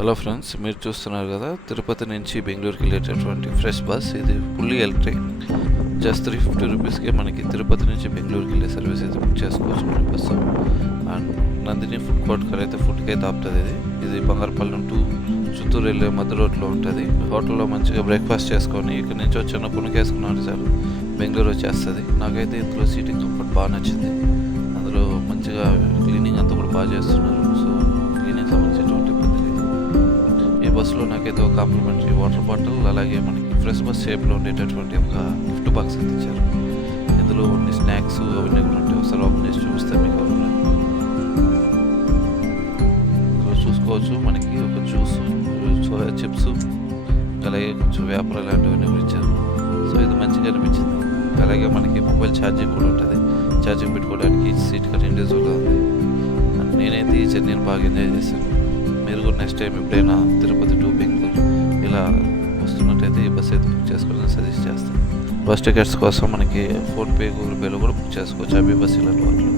Hello friends, మీరు చూస్తున్నారు కదా తిరుపతి నుంచి బెంగళూరుకి వెళ్ళేటటువంటి ఫ్రెష్ బస్. ఇది ఫుల్లీ ఎలక్ట్రిక్. జస్ట్ 350 రూపీస్కి మనకి తిరుపతి నుంచి బెంగళూరుకి వెళ్ళే సర్వీస్ అయితే బుక్ చేసుకోవచ్చు మన bus. And Nandini food court అయితే ఫుడ్కి అయితే ఆపుతుంది. ఇది బంగారపల్లి టు చిత్తూరు వెళ్ళే మధ్య రోడ్లో ఉంటుంది. హోటల్లో మంచిగా బ్రేక్ఫాస్ట్ చేసుకొని ఇక్కడ నుంచి వచ్చిన పుణ్యకేసుకున్నాను సార్ బెంగళూరు వచ్చేస్తుంది. నాకైతే ఇందులో సీటింగ్ కంఫర్ట్ బాగా నచ్చింది. అందులో మంచిగా క్లీనింగ్ అంతా కూడా బాగా చేస్తున్నారు. సో క్లీనింగ్ సంబంధించినటువంటి ఇబ్బంది లేదు. ఈ బస్సులో నాకైతే ఒక కాంప్లిమెంటరీ వాటర్ బాటిల్, అలాగే మనకి ఫ్రెష్ బస్ షేప్లో ఉండేటటువంటి ఒక గిఫ్ట్ బాక్స్ అయితే ఇచ్చారు. ఇందులో కొన్ని స్నాక్స్ అవన్నీ కూడా ఉంటాయి. ఒకసారి ఓపెన్ చేసి చూపిస్తాను మీకు. చూసుకోవచ్చు, మనకి ఒక జ్యూస్, సోయా చిప్స్, అలాగే కొంచెం వేపర్ లాంటివన్నీ కూడా ఇచ్చారు. సో ఇది మంచిగా అనిపించింది. అలాగే మనకి మొబైల్ ఛార్జింగ్ కూడా ఉంటుంది. ఛార్జింగ్ పెట్టుకోవడానికి సీట్ కంటెంటేజ్గా ఉంది. నేనైతే ఈ జర్నీని బాగా ఎంజాయ్ చేశాను. మీరు కూడా నెక్స్ట్ టైం ఎప్పుడైనా తిరుపతి టు బెంగళూరు ఇలా వస్తున్నట్టయితే ఈ బస్ అయితే బుక్ చేసుకోవాలని సజెస్ట్ చేస్తాను. బస్ టికెట్స్ కోసం మనకి ఫోన్పే, గూగుల్ పేలో కూడా బుక్ చేసుకోవచ్చు. అభి బస్ ఇలాంటి వాటిలో.